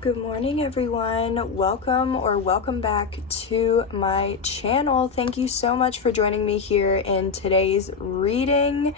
Good morning, everyone. Welcome back to my channel. Thank you so much for joining me here in today's reading.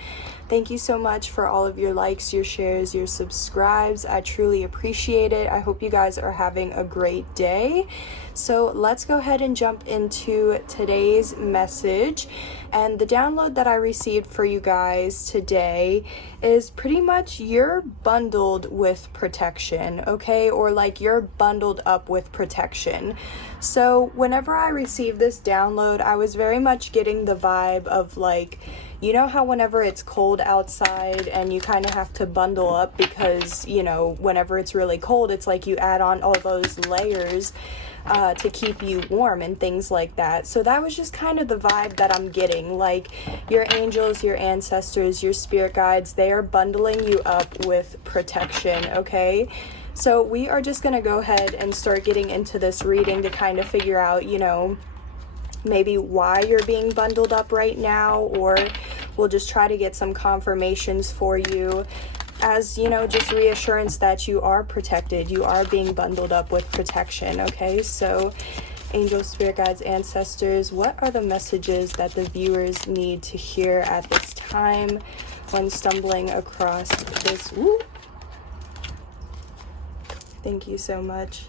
Thank you so much for all of your likes, your shares, your subscribes. I truly appreciate it. I hope you guys are having a great day. So let's go ahead and jump into today's message. And the download that I received for you guys today is pretty much you're bundled with protection, okay? Or like you're bundled up with protection. So whenever I received this download, I was very much getting the vibe of like, you know how whenever it's cold outside and you kind of have to bundle up because, you know, whenever it's really cold, it's like you add on all those layers to keep you warm and things like that. So that was just kind of the vibe that I'm getting. Like your angels, your ancestors, your spirit guides, they are bundling you up with protection, okay? So we are just going to go ahead and start getting into this reading to kind of figure out, you know, maybe why you're being bundled up right now, or we'll just try to get some confirmations for you as, you know, just reassurance that you are protected, you are being bundled up with protection, okay? So angels, spirit guides, ancestors, what are the messages that the viewers need to hear at this time when stumbling across this? Woo! Thank you so much.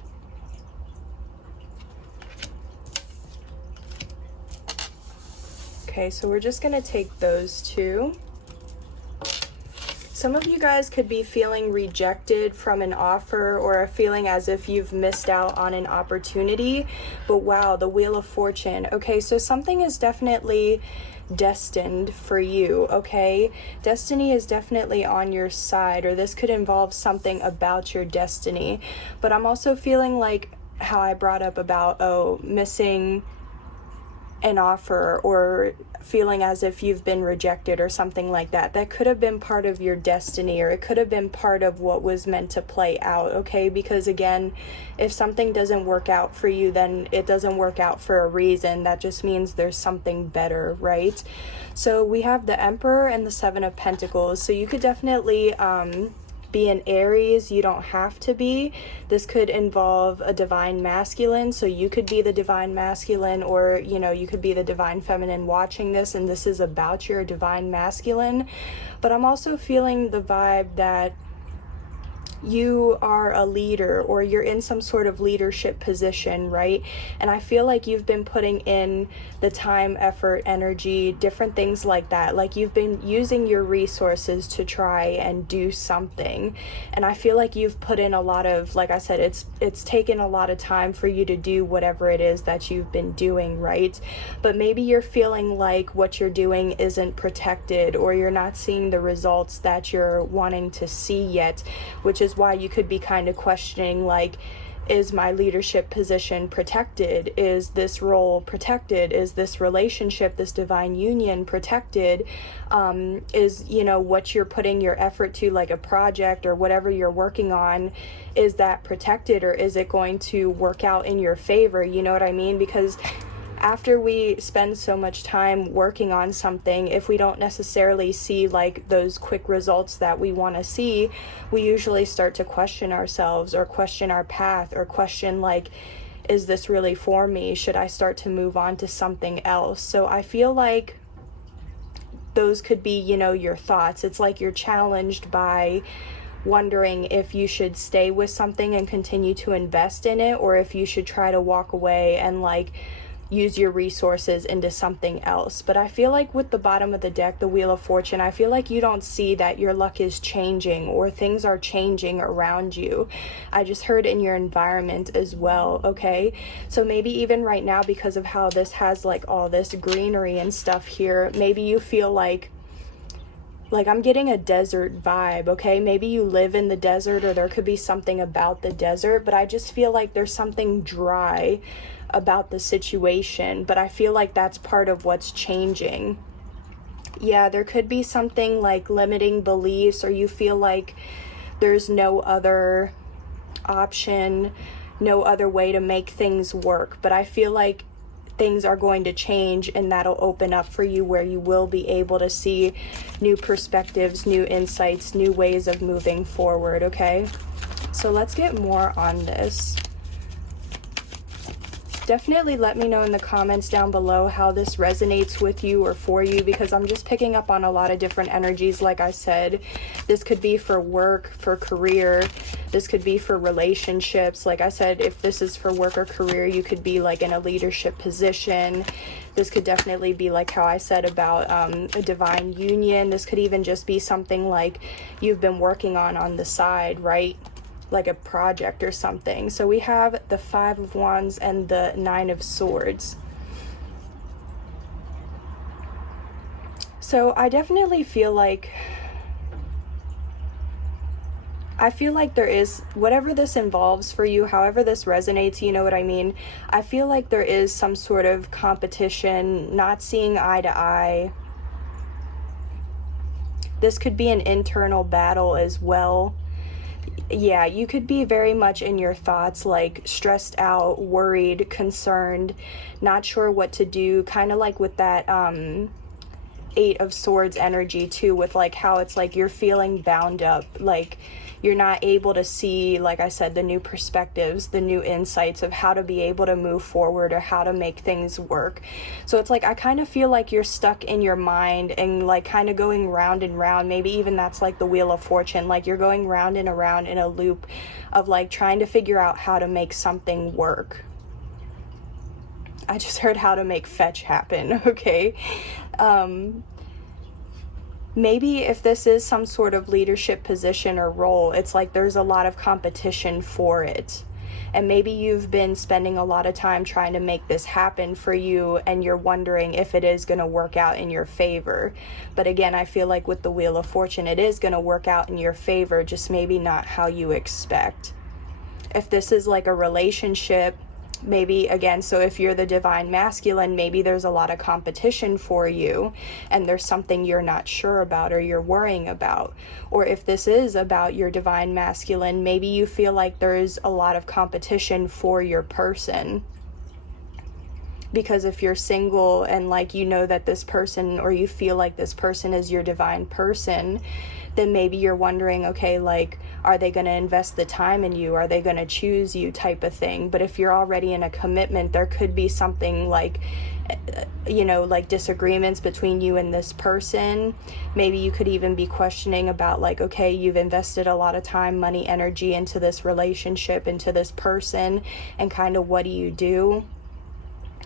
Okay, so we're just going to take those two. Some of you guys could be feeling rejected from an offer or feeling as if you've missed out on an opportunity. But wow, the Wheel of Fortune. Okay, so something is definitely destined for you, okay? Destiny is definitely on your side, or this could involve something about your destiny. But I'm also feeling like how I brought up about, missing an offer or feeling as if you've been rejected or something like that. That could have been part of your destiny, or it could have been part of what was meant to play out, okay? Because again, if something doesn't work out for you, then it doesn't work out for a reason. That just means there's something better, right? So we have the Emperor and the Seven of Pentacles. So you could definitely be an Aries. You don't have to be. This could involve a divine masculine, so you could be the divine masculine, or you know, you could be the divine feminine watching this and this is about your divine masculine. But I'm also feeling the vibe that you are a leader, or you're in some sort of leadership position, right? And I feel like you've been putting in the time, effort, energy, different things like that. Like you've been using your resources to try and do something. And I feel like you've put in a lot of, like I said, it's taken a lot of time for you to do whatever it is that you've been doing, right? But maybe you're feeling like what you're doing isn't protected, or you're not seeing the results that you're wanting to see yet, which is why you could be kind of questioning, like, is my leadership position protected? Is this role protected? Is this relationship, this divine union protected? Is, you know, what you're putting your effort to, like a project or whatever you're working on, is that protected, or is it going to work out in your favor? You know what I mean? Because after we spend so much time working on something, if we don't necessarily see like those quick results that we want to see, we usually start to question ourselves, or question our path, or question like, is this really for me? Should I start to move on to something else? So I feel like those could be, you know, your thoughts. It's like you're challenged by wondering if you should stay with something and continue to invest in it, or if you should try to walk away and like use your resources into something else. But I feel like with the bottom of the deck, the Wheel of Fortune, I feel like you don't see that your luck is changing, or things are changing around you. I just heard in your environment as well, okay? So maybe even right now, because of how this has like all this greenery and stuff here, maybe you feel like I'm getting a desert vibe, okay? Maybe you live in the desert, or there could be something about the desert, but I just feel like there's something dry about the situation, but I feel like that's part of what's changing. Yeah, there could be something like limiting beliefs, or you feel like there's no other option, no other way to make things work, but I feel like things are going to change, and that'll open up for you where you will be able to see new perspectives, new insights, new ways of moving forward, okay? So let's get more on this. Definitely let me know in the comments down below how this resonates with you or for you, because I'm just picking up on a lot of different energies. Like I said, this could be for work, for career, this could be for relationships. Like I said, if this is for work or career, you could be like in a leadership position. This could definitely be like how I said about a divine union. This could even just be something like you've been working on the side, right? Like a project or something. So we have the 5 of Wands and the 9 of Swords. So I definitely feel like there is, whatever this involves for you, however this resonates, you know what I mean? I feel like there is some sort of competition, not seeing eye to eye. This could be an internal battle as well. Yeah, you could be very much in your thoughts, like stressed out, worried, concerned, not sure what to do, kind of like with that 8 of Swords energy too, with like how it's like you're feeling bound up, like you're not able to see, like I said, the new perspectives, the new insights of how to be able to move forward or how to make things work. So it's like I kind of feel like you're stuck in your mind and like kind of going round and round. Maybe even that's like the Wheel of Fortune, like you're going round and around in a loop of like trying to figure out how to make something work. I just heard how to make fetch happen, okay? Maybe if this is some sort of leadership position or role, it's like there's a lot of competition for it. And maybe you've been spending a lot of time trying to make this happen for you, and you're wondering if it is going to work out in your favor. But again, I feel like with the Wheel of Fortune, it is going to work out in your favor, just maybe not how you expect. If this is like a relationship, maybe again, so if you're the divine masculine, maybe there's a lot of competition for you and there's something you're not sure about or you're worrying about. Or if this is about your divine masculine, maybe you feel like there's a lot of competition for your person. Because if you're single and like you know that this person, or you feel like this person is your divine person, then maybe you're wondering, okay, like, are they going to invest the time in you? Are they going to choose you, type of thing? But if you're already in a commitment, there could be something like, you know, like disagreements between you and this person. Maybe you could even be questioning about like, okay, you've invested a lot of time, money, energy into this relationship, into this person, and kind of what do you do?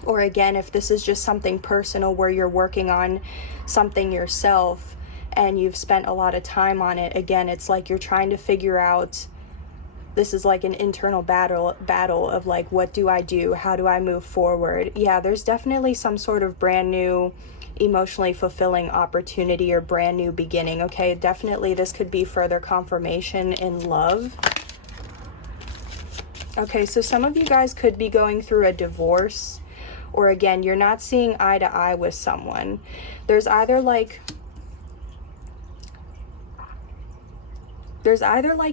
Or again, if this is just something personal where you're working on something yourself and you've spent a lot of time on it, again, it's like you're trying to figure out, this is like an internal battle of like, what do I do? How do I move forward? Yeah, there's definitely some sort of brand new, emotionally fulfilling opportunity or brand new beginning, okay? Definitely this could be further confirmation in love. Okay, so some of you guys could be going through a divorce, or again, you're not seeing eye to eye with someone. There's either like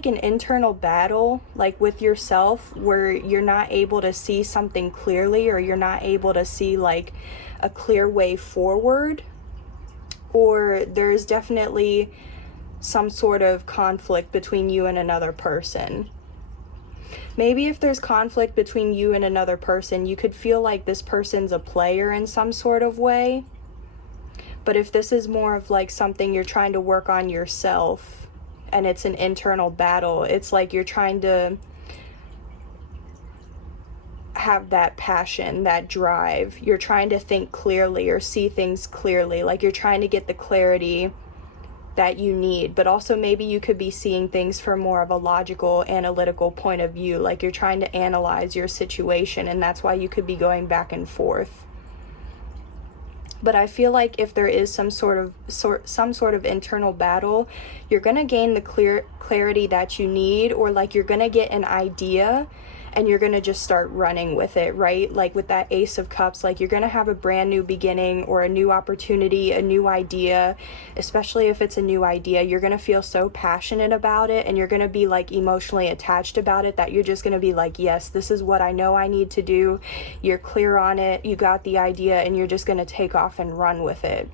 an internal battle, like with yourself, where you're not able to see something clearly, or you're not able to see like a clear way forward, or there's definitely some sort of conflict between you and another person. Maybe if there's conflict between you and another person, you could feel like this person's a player in some sort of way. But if this is more of like something you're trying to work on yourself, and it's an internal battle, it's like you're trying to have that passion, that drive. You're trying to think clearly or see things clearly, like you're trying to get the clarity that you need. But also maybe you could be seeing things from more of a logical, analytical point of view, like you're trying to analyze your situation, and that's why you could be going back and forth. But I feel like if there is some sort of internal battle, you're going to gain the clarity that you need, or like you're going to get an idea and you're going to just start running with it, right? Like with that Ace of Cups, like you're going to have a brand new beginning or a new opportunity, a new idea. Especially if it's a new idea, you're going to feel so passionate about it, and you're going to be like emotionally attached about it, that you're just going to be like, yes, this is what I know I need to do. You're clear on it, you got the idea, and you're just going to take off and run with it.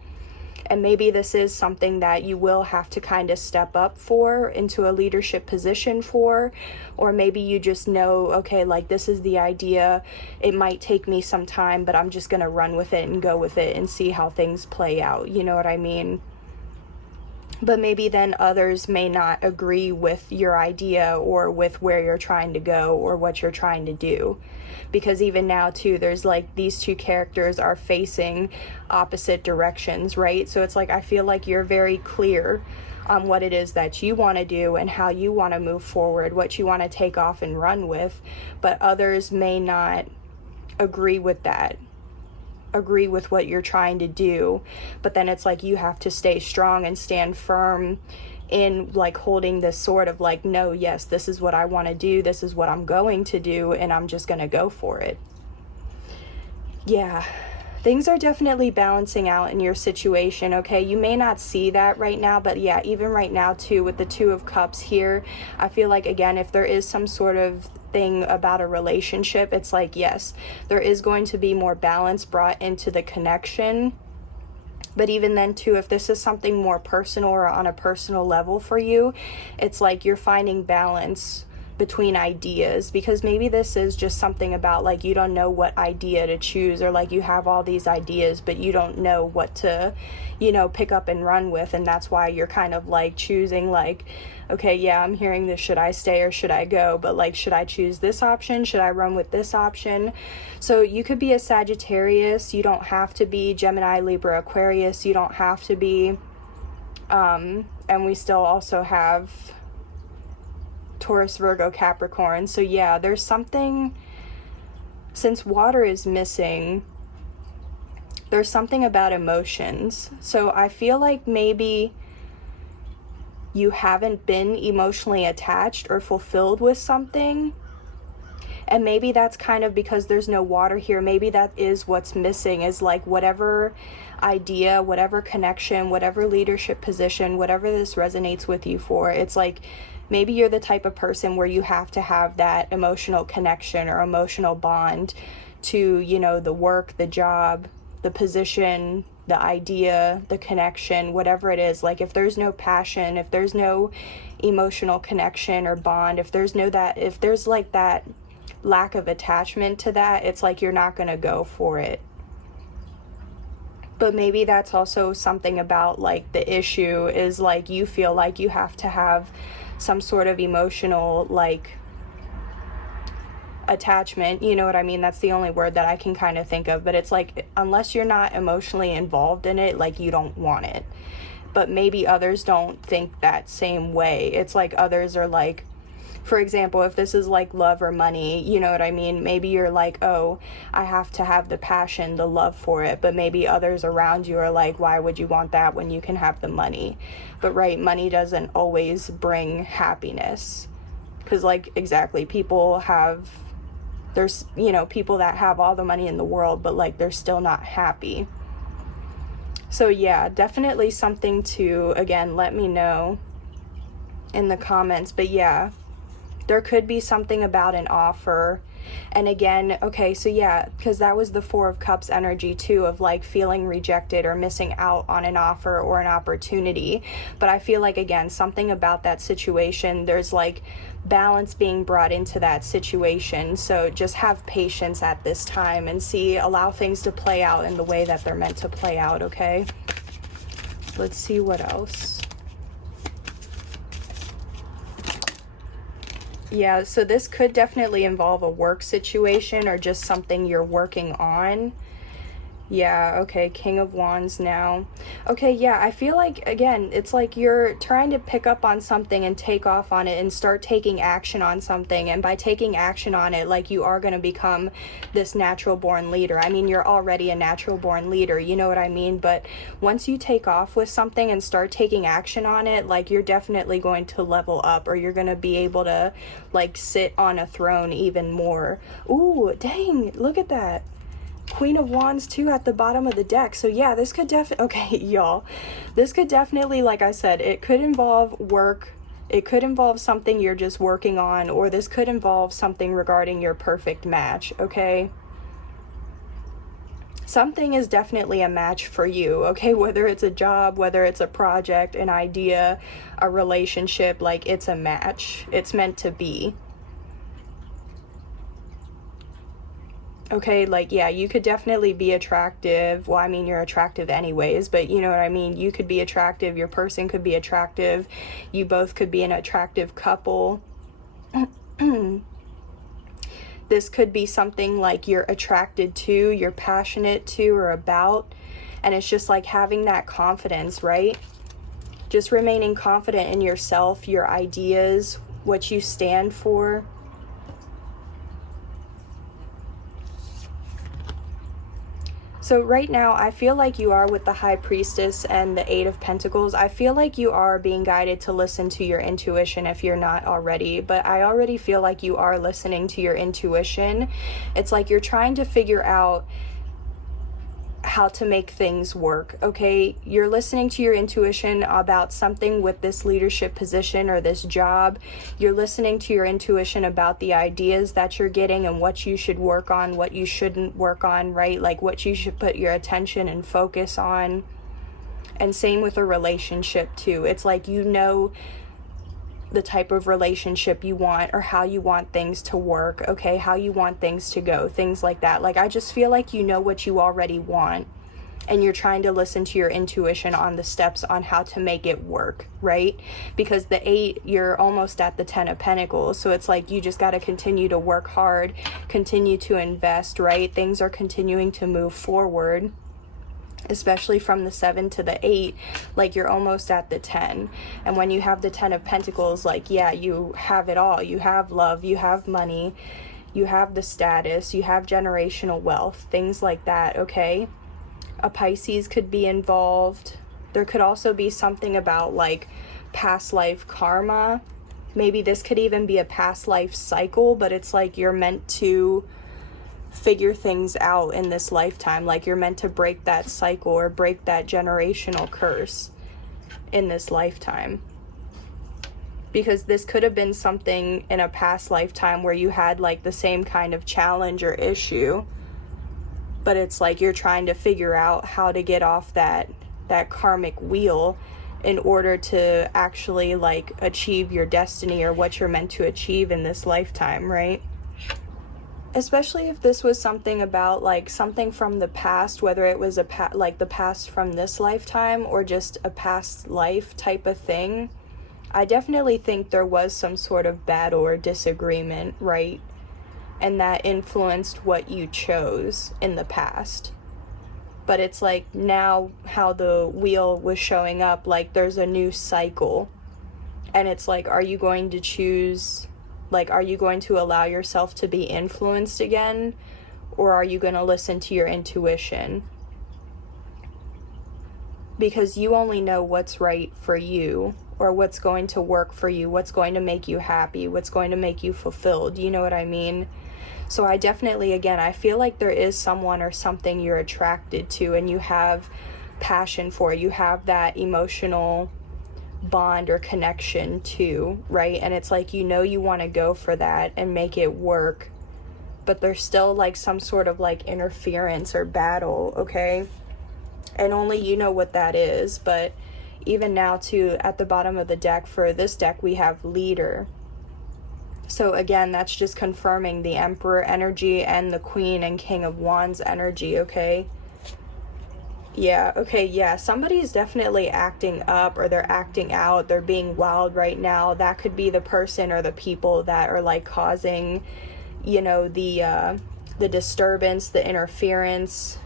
And maybe this is something that you will have to kind of step up for, into a leadership position for, or maybe you just know, okay, like this is the idea. It might take me some time, but I'm just going to run with it and go with it and see how things play out. You know what I mean? But maybe then others may not agree with your idea or with where you're trying to go or what you're trying to do. Because even now too, there's like these two characters are facing opposite directions, right? So it's like, I feel like you're very clear on what it is that you want to do and how you want to move forward, what you want to take off and run with, but others may not agree with that, agree with what you're trying to do. But then it's like you have to stay strong and stand firm in like holding this sort of like, no, yes, this is what I want to do, this is what I'm going to do, and I'm just going to go for it. Yeah, things are definitely balancing out in your situation, okay? You may not see that right now, but yeah, even right now too, with the Two of Cups here, I feel like, again, if there is some sort of thing about a relationship, it's like, yes, there is going to be more balance brought into the connection. But even then too, if this is something more personal or on a personal level for you, it's like you're finding balance between ideas, because maybe this is just something about like you don't know what idea to choose, or like you have all these ideas but you don't know what to, you know, pick up and run with, and that's why you're kind of like choosing like, okay, yeah, I'm hearing this, should I stay or should I go? But like, should I choose this option? Should I run with this option? So you could be a Sagittarius, you don't have to be Gemini, Libra, Aquarius, you don't have to be, and we still also have Taurus, Virgo, Capricorn. So yeah, there's something, since water is missing, there's something about emotions. So I feel like maybe you haven't been emotionally attached or fulfilled with something, and maybe that's kind of because there's no water here. Maybe that is what's missing, is like whatever idea, whatever connection, whatever leadership position, whatever this resonates with you for, it's like maybe you're the type of person where you have to have that emotional connection or emotional bond to, you know, the work, the job, the position, the idea, the connection, whatever it is. Like if there's no passion, if there's no emotional connection or bond, if there's no that, if there's like that lack of attachment to that, it's like you're not going to go for it. But maybe that's also something about like the issue is like you feel like you have to have some sort of emotional like attachment, you know what I mean? That's the only word that I can kind of think of, but it's like unless you're not emotionally involved in it, like you don't want it. But maybe others don't think that same way. It's like others are like, for example, if this is like love or money, you know what I mean? Maybe you're like, oh, I have to have the passion, the love for it. But maybe others around you are like, why would you want that when you can have the money? But right, money doesn't always bring happiness. Because like, exactly, people have, there's, you know, people that have all the money in the world, but like they're still not happy. So yeah, definitely something to, again, let me know in the comments. But yeah, there could be something about an offer. And again, okay, so yeah, because that was the Four of Cups energy too, of like feeling rejected or missing out on an offer or an opportunity. But I feel like, again, something about that situation, there's like balance being brought into that situation. So just have patience at this time and allow things to play out in the way that they're meant to play out, okay? Let's see what else. Yeah, so this could definitely involve a work situation or just something you're working on. Yeah, okay, King of Wands now. Okay, yeah, I feel like, again, it's like you're trying to pick up on something and take off on it and start taking action on something. And by taking action on it, like, you are going to become this natural-born leader. I mean, you're already a natural-born leader, you know what I mean? But once you take off with something and start taking action on it, like, you're definitely going to level up, or you're going to be able to, like, sit on a throne even more. Ooh, dang, look at that. Queen of Wands too at the bottom of the deck. So yeah, this could definitely, okay, y'all, this could definitely, like I said, it could involve work, it could involve something you're just working on, or this could involve something regarding your perfect match, okay? something is definitely a match for you, okay? Whether it's a job, whether it's a project, an idea, a relationship, like it's a match. It's meant to be. Okay, like, yeah, you could definitely be attractive. Well, I mean, you're attractive anyways, but you know what I mean? You could be attractive, your person could be attractive, you both could be an attractive couple. This could be something like you're attracted to, you're passionate to or about, and it's just like having that confidence, right? Just remaining confident in yourself, your ideas, what you stand for. So right now, I feel like you are with the High Priestess and the Eight of Pentacles. I feel like you are being guided to listen to your intuition if you're not already. But I already feel like you are listening to your intuition. It's like you're trying to figure out how to make things work, okay? You're listening to your intuition about something with this leadership position or this job. You're listening to your intuition about the ideas that you're getting and what you should work on, what you shouldn't work on, right? Like what you should put your attention and focus on. And same with a relationship too. It's like you know the type of relationship you want or how you want things to work, okay? How you want things to go, things like that. Like, I just feel like you know what you already want and you're trying to listen to your intuition on the steps on how to make it work, right? Because the 8, you're almost at the 10 of Pentacles. So it's like you just got to continue to work hard, continue to invest, right? Things are continuing to move forward. Especially from the 7 to the 8, like you're almost at the 10. And when you have the 10 of Pentacles, like, yeah, you have it all. You have love, you have money, you have the status, you have generational wealth, things like that, okay? A Pisces could be involved. There could also be something about like past life karma. Maybe this could even be a past life cycle, but it's like you're meant to figure things out in this lifetime, like you're meant to break that cycle or break that generational curse in this lifetime. Because this could have been something in a past lifetime where you had like the same kind of challenge or issue, but it's like you're trying to figure out how to get off that karmic wheel in order to actually like achieve your destiny or what you're meant to achieve in this lifetime, right? Especially if this was something about like something from the past, whether it was like the past from this lifetime or just a past life type of thing. I definitely think there was some sort of battle or disagreement, right? And that influenced what you chose in the past. But it's like now how the wheel was showing up, like there's a new cycle. And it's like, are you going to choose, like, are you going to allow yourself to be influenced again? Or are you going to listen to your intuition? Because you only know what's right for you, or what's going to work for you, what's going to make you happy, what's going to make you fulfilled. You know what I mean? So I definitely, again, I feel like there is someone or something you're attracted to and you have passion for. You have that emotional bond or connection to, right? And it's like, you know, you want to go for that and make it work, but there's still like some sort of like interference or battle, okay? And only you know what that is. But even now too, at the bottom of the deck, for this deck we have leader. So again, that's just confirming the Emperor energy and the Queen and King of Wands energy, okay? Yeah, okay, yeah, somebody is definitely acting up, or they're acting out, they're being wild right now. That could be the person or the people that are like causing, you know, the disturbance, the interference.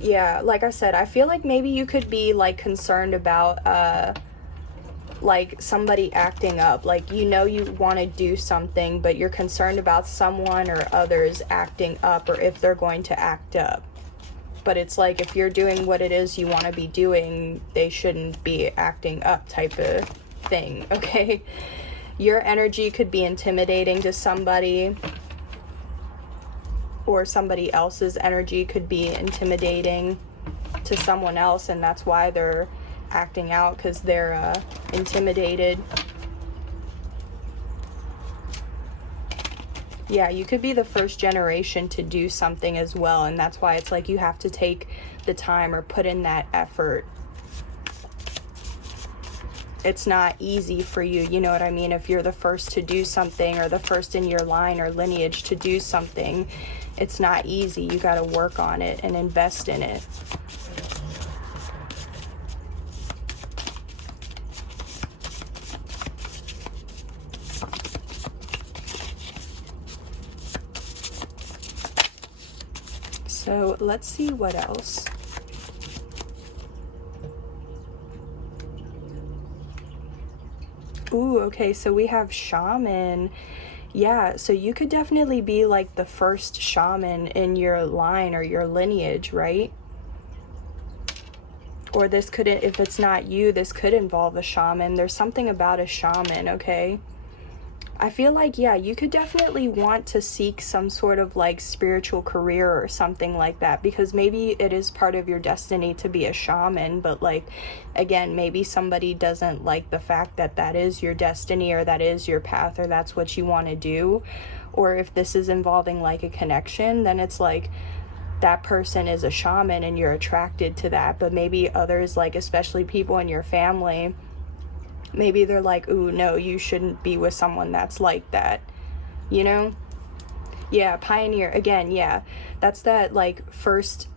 Yeah, like I said, I feel like maybe you could be like concerned about like somebody acting up. Like, you know, you want to do something, but you're concerned about someone or others acting up, or if they're going to act up. But it's like, if you're doing what it is you want to be doing, they shouldn't be acting up type of thing, okay? Your energy could be intimidating to somebody, or somebody else's energy could be intimidating to someone else, and that's why they're acting out, because they're intimidated. Yeah, you could be the first generation to do something as well, and that's why it's like you have to take the time or put in that effort. It's not easy for you, you know what I mean? If you're the first to do something, or the first in your line or lineage to do something, it's not easy. You got to work on it and invest in it. So let's see what else. Ooh, okay, so we have shaman. Yeah, so you could definitely be like the first shaman in your line or your lineage, right? Or this could, if it's not you, this could involve a shaman. There's something about a shaman, okay? I feel like, yeah, you could definitely want to seek some sort of like spiritual career or something like that, because maybe it is part of your destiny to be a shaman, but like, again, maybe somebody doesn't like the fact that that is your destiny, or that is your path, or that's what you want to do. Or if this is involving like a connection, then it's like that person is a shaman and you're attracted to that. But maybe others, like especially people in your family, maybe they're like, ooh, no, you shouldn't be with someone that's like that, you know? Yeah, pioneer, again, yeah, that's that like first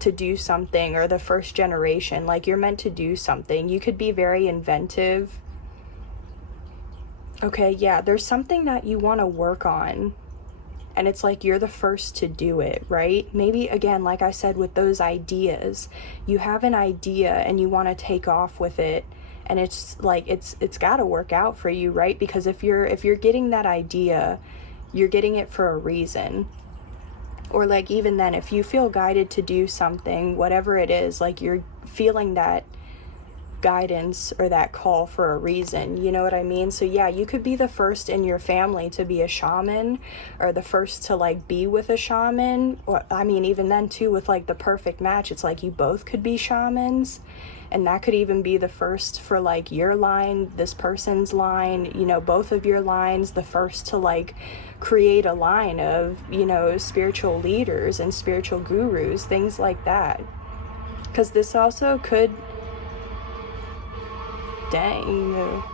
to do something, or the first generation, like you're meant to do something. You could be very inventive. Okay, yeah, there's something that you want to work on, and it's like you're the first to do it, right? Maybe, again, like I said, with those ideas, you have an idea and you want to take off with it. And it's like it's got to work out for you, right? Because if you're getting that idea, you're getting it for a reason. Or like even then, if you feel guided to do something, whatever it is, like you're feeling that guidance or that call for a reason, you know what I mean? So yeah, you could be the first in your family to be a shaman, or the first to like be with a shaman. Or I mean, even then too, with like the perfect match, it's like you both could be shamans. And that could even be the first for like your line, this person's line, you know, both of your lines, the first to like create a line of, you know, spiritual leaders and spiritual gurus, things like that. Because this also could, dang,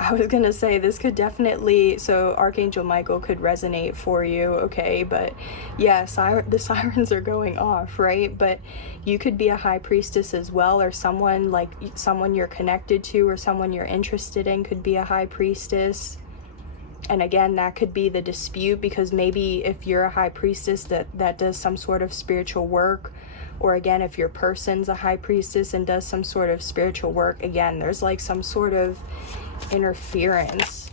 I was gonna say this could definitely, so Archangel Michael could resonate for you, okay? But yeah, the sirens are going off, right? But you could be a high priestess as well, or someone like someone you're connected to or someone you're interested in could be a high priestess. And again, that could be the dispute, because maybe if you're a high priestess that does some sort of spiritual work, or again, if your person's a high priestess and does some sort of spiritual work, again, there's like some sort of interference.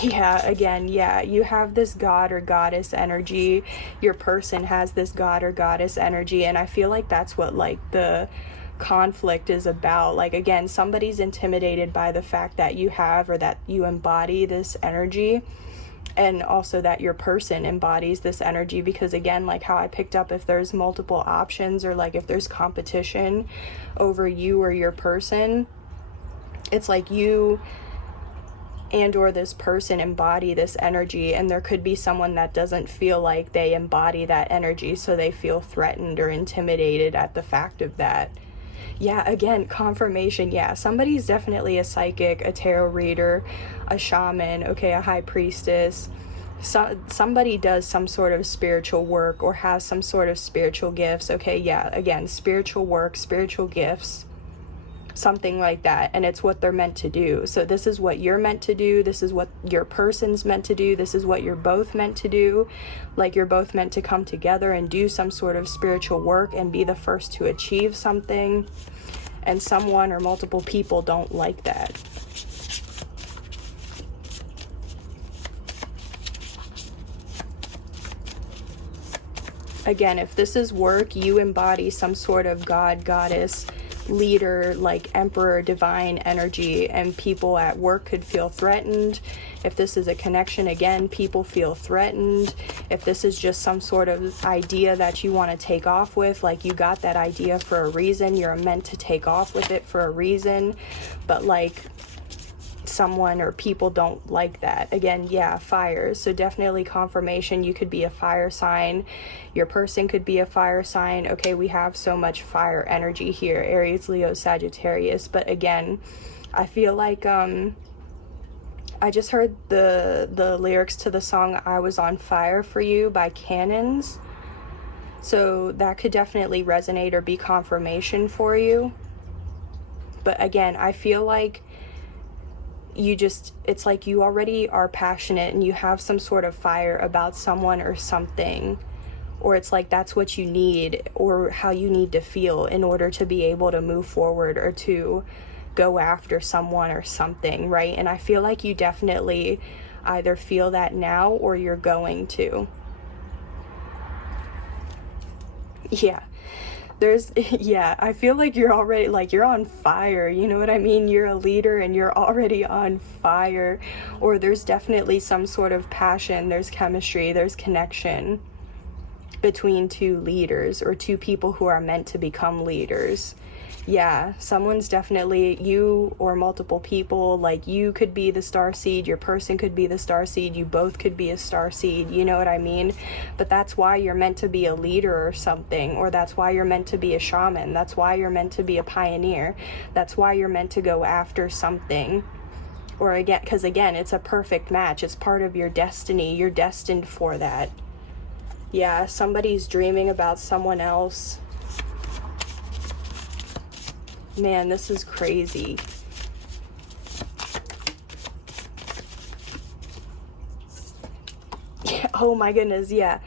Yeah, again, yeah, you have this god or goddess energy. Your person has this god or goddess energy, and I feel like that's what like the conflict is about. Like, again, somebody's intimidated by the fact that you have, or that you embody this energy, and also that your person embodies this energy. Because again, like how I picked up, if there's multiple options, or like if there's competition over you or your person, it's like you and or this person embody this energy, and there could be someone that doesn't feel like they embody that energy, so they feel threatened or intimidated at the fact of that. Yeah, again, confirmation. Yeah, somebody's definitely a psychic, a tarot reader, a shaman, okay, a high priestess. Somebody does some sort of spiritual work or has some sort of spiritual gifts, okay? Yeah, again, spiritual work, spiritual gifts, something like that, and it's what they're meant to do. So this is what you're meant to do, this is what your person's meant to do, this is what you're both meant to do. Like, you're both meant to come together and do some sort of spiritual work and be the first to achieve something, and someone or multiple people don't like that. Again, if this is work, you embody some sort of god, goddess, leader, like emperor, divine energy, and people at work could feel threatened. If this is a connection, again, people feel threatened. If this is just some sort of idea that you want to take off with, like you got that idea for a reason, you're meant to take off with it for a reason, but like someone or people don't like that. Again, yeah, fires. So definitely confirmation. You could be a fire sign. Your person could be a fire sign. Okay, we have so much fire energy here. Aries, Leo, Sagittarius. But again, I feel like I just heard the lyrics to the song I Was on Fire for You by Cannons. So that could definitely resonate or be confirmation for you. But again, I feel like it's like you already are passionate and you have some sort of fire about someone or something, or it's like that's what you need or how you need to feel in order to be able to move forward or to go after someone or something, right? And I feel like you definitely either feel that now or you're going to. Yeah. Yeah, I feel like you're already, like, you're on fire, you know what I mean? You're a leader and you're already on fire, or there's definitely some sort of passion, there's chemistry, there's connection between two leaders or two people who are meant to become leaders. Yeah, someone's definitely, you or multiple people, like you could be the star seed, your person could be the star seed, you both could be a star seed, you know what I mean? But that's why you're meant to be a leader or something, or that's why you're meant to be a shaman, that's why you're meant to be a pioneer, that's why you're meant to go after something. Or again, because again, it's a perfect match, it's part of your destiny, you're destined for that. Yeah, somebody's dreaming about someone else. Man, this is crazy. Yeah, oh my goodness, yeah.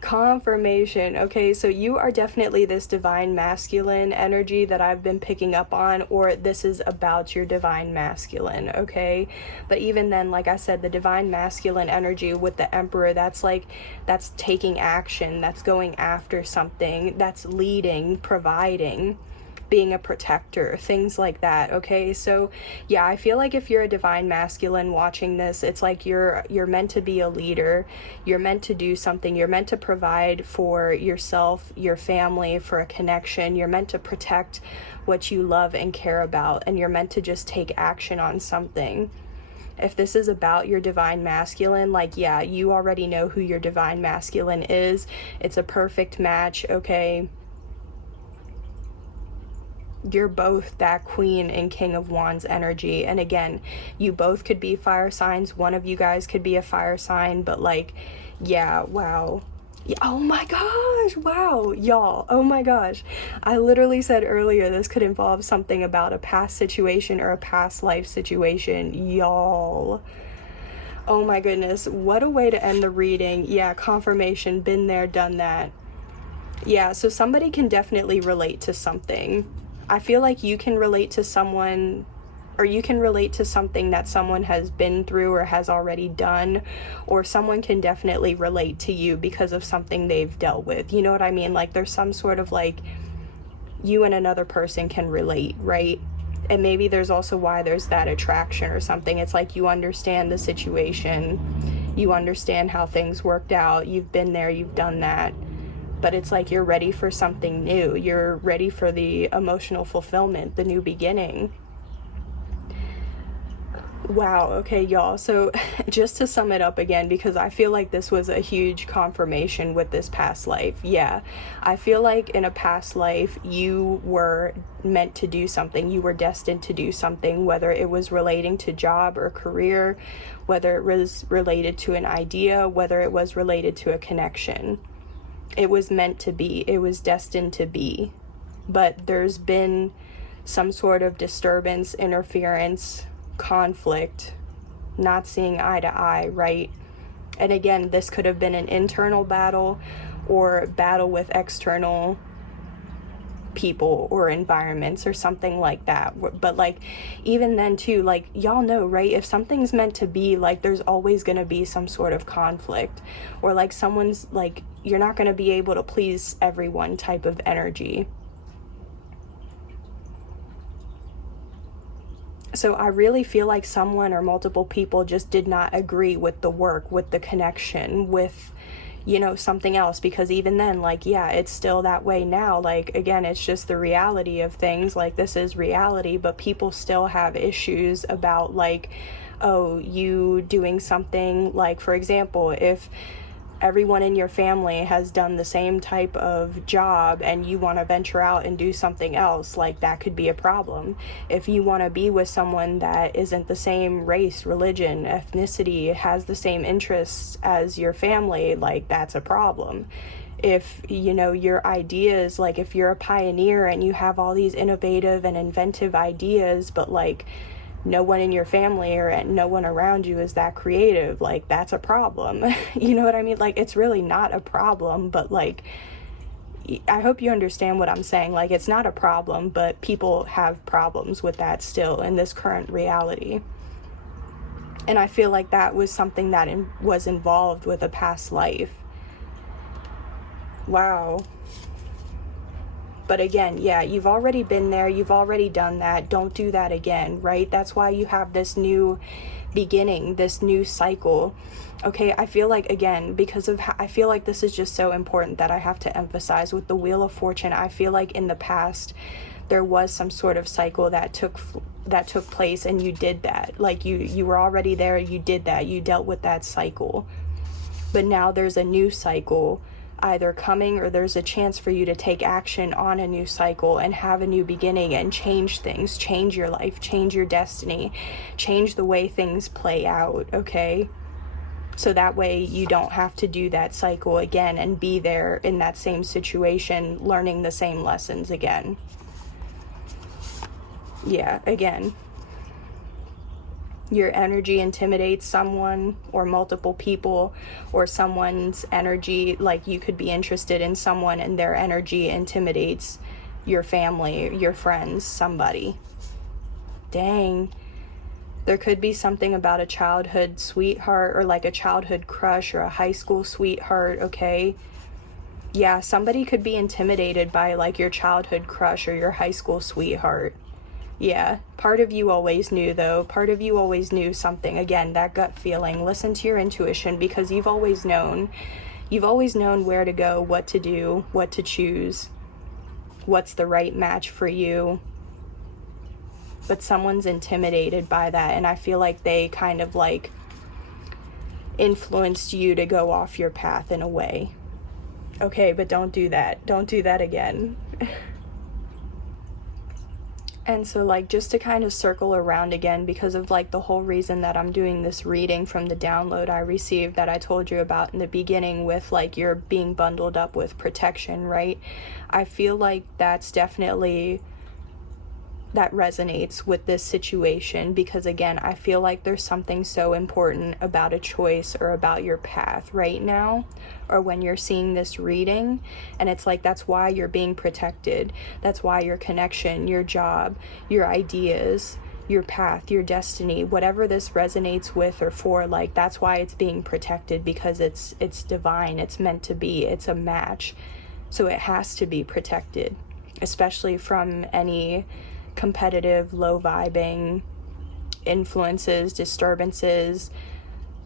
Confirmation. Okay, so you are definitely this divine masculine energy that I've been picking up on, or this is about your divine masculine, okay? But even then, like I said, the divine masculine energy with the Emperor, that's taking action, that's going after something, that's leading, providing, being a protector, things like that, okay? So yeah, I feel like if you're a divine masculine watching this, it's like you're meant to be a leader, you're meant to do something, you're meant to provide for yourself, your family, for a connection, you're meant to protect what you love and care about, and you're meant to just take action on something. If this is about your divine masculine, like, yeah, you already know who your divine masculine is. It's a perfect match, okay? You're both that Queen and King of Wands energy. And again, you both could be fire signs. One of you guys could be a fire sign, but like, yeah, wow. Yeah, oh my gosh, wow, y'all, oh my gosh. I literally said earlier this could involve something about a past situation or a past life situation, y'all. Oh my goodness, what a way to end the reading. Yeah, confirmation, been there, done that. Yeah, so somebody can definitely relate to something. I feel like you can relate to someone, or you can relate to something that someone has been through or has already done, or someone can definitely relate to you because of something they've dealt with. You know what I mean? Like there's some sort of like you and another person can relate, right? And maybe there's also why there's that attraction or something. It's like you understand the situation, you understand how things worked out, you've been there, you've done that. But it's like you're ready for something new. You're ready for the emotional fulfillment, the new beginning. Wow, okay, y'all. So just to sum it up again, because I feel like this was a huge confirmation with this past life. Yeah, I feel like in a past life, you were meant to do something. You were destined to do something, whether it was relating to job or career, whether it was related to an idea, whether it was related to a connection. It was meant to be, it was destined to be, but there's been some sort of disturbance, interference, conflict, not seeing eye to eye, right? And again, this could have been an internal battle or battle with external people or environments or something like that. But like even then too, like y'all know, right, if something's meant to be, like there's always going to be some sort of conflict, or like someone's like, you're not going to be able to please everyone type of energy. So I really feel like someone or multiple people just did not agree with the work, with the connection, with you know, something else, because even then, like, yeah, it's still that way now. Like, again, it's just the reality of things. Like, this is reality, but people still have issues about, like, oh, you doing something, like, for example, if everyone in your family has done the same type of job and you want to venture out and do something else, like, that could be a problem. If you want to be with someone that isn't the same race, religion, ethnicity, has the same interests as your family, like, that's a problem. If, you know, your ideas, like, if you're a pioneer and you have all these innovative and inventive ideas, but, like, no one in your family or no one around you is that creative, like, that's a problem. You know what I mean? Like, it's really not a problem, but, like, I hope you understand what I'm saying. Like, it's not a problem, but people have problems with that still in this current reality. And I feel like that was something that was involved with a past life. Wow. But again, yeah, you've already been there, you've already done that, don't do that again, right? That's why you have this new beginning, this new cycle. Okay, I feel like, again, because of I feel like this is just so important that I have to emphasize with the Wheel of Fortune. I feel like in the past there was some sort of cycle that took place, and you did that. Like, you were already there, you did that, you dealt with that cycle. But now there's a new cycle either coming, or there's a chance for you to take action on a new cycle and have a new beginning and change things, change your life, change your destiny, change the way things play out, okay? So that way you don't have to do that cycle again and be there in that same situation, learning the same lessons again. Yeah, again, your energy intimidates someone or multiple people, or someone's energy, like, you could be interested in someone and their energy intimidates your family, your friends, somebody. Dang. There could be something about a childhood sweetheart, or like a childhood crush, or a high school sweetheart, okay? Yeah, somebody could be intimidated by, like, your childhood crush or your high school sweetheart. Yeah, part of you always knew, though. Part of you always knew something. Again, that gut feeling. Listen to your intuition, because you've always known. You've always known where to go, what to do, what to choose, what's the right match for you. But someone's intimidated by that, and I feel like they kind of, like, influenced you to go off your path in a way. Okay, but don't do that. Don't do that again. And so, like, just to kind of circle around again, because of, like, the whole reason that I'm doing this reading from the download I received that I told you about in the beginning, with, like, you're being bundled up with protection, right? I feel like that's definitely, that resonates with this situation, because again, I feel like there's something so important about a choice or about your path right now, or when you're seeing this reading, and it's like, that's why you're being protected. That's why your connection, your job, your ideas, your path, your destiny, whatever this resonates with or for, like, that's why it's being protected, because it's divine, it's meant to be, it's a match, so it has to be protected, especially from any competitive, low vibing influences, disturbances,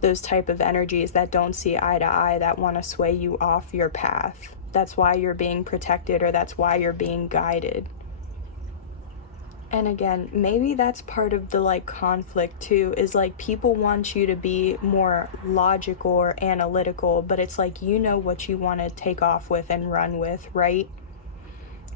those type of energies that don't see eye to eye, that want to sway you off your path. That's why you're being protected, or that's why you're being guided. And again, maybe that's part of the, like, conflict too, is like, people want you to be more logical or analytical, but it's like, you know what you want to take off with and run with, right?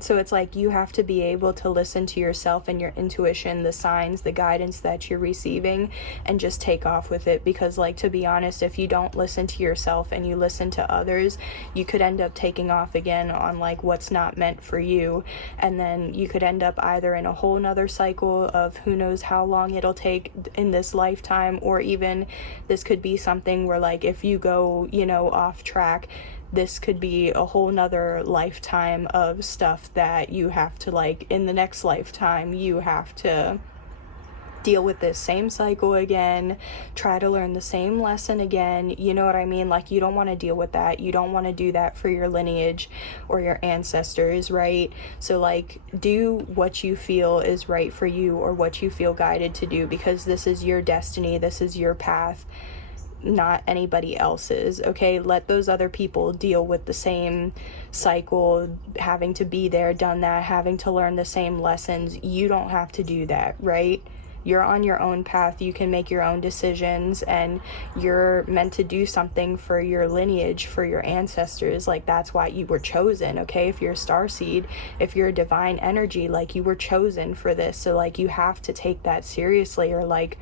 So it's like, you have to be able to listen to yourself and your intuition, the signs, the guidance that you're receiving, and just take off with it. Because, like, to be honest, if you don't listen to yourself and you listen to others, you could end up taking off again on, like, what's not meant for you. And then you could end up either in a whole nother cycle of who knows how long it'll take in this lifetime, or even this could be something where, like, if you go, you know, off track, this could be a whole nother lifetime of stuff that you have to, like, in the next lifetime, you have to deal with this same cycle again, try to learn the same lesson again, you know what I mean? Like, you don't want to deal with that. You don't want to do that for your lineage or your ancestors, right? So, like, do what you feel is right for you, or what you feel guided to do, because this is your destiny, this is your path. not anybody else's, okay? Let those other people deal with the same cycle, having to be there, done that, having to learn the same lessons. You don't have to do that, right? You're on your own path. You can make your own decisions, and you're meant to do something for your lineage, for your ancestors. Like, that's why you were chosen, okay? If you're a star seed, if you're a divine energy, like, you were chosen for this. So, like, you have to take that seriously, or like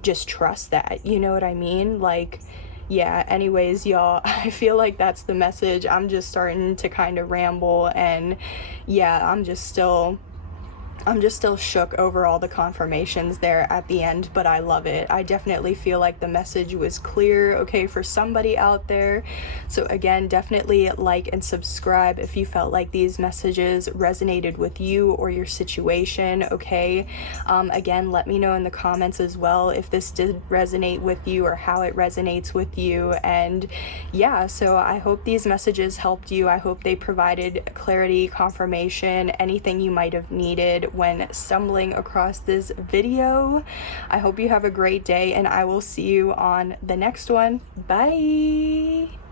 just trust that, you know what I mean? Like, yeah, anyways, y'all, I feel like that's the message. I'm just starting to kind of ramble, and yeah, I'm just still shook over all the confirmations there at the end, but I love it. I definitely feel like the message was clear, okay, for somebody out there. So again, definitely like and subscribe if you felt like these messages resonated with you or your situation, okay? Again, let me know in the comments as well if this did resonate with you or how it resonates with you. And yeah, so I hope these messages helped you. I hope they provided clarity, confirmation, anything you might have needed when stumbling across this video. I hope you have a great day, and I will see you on the next one. Bye.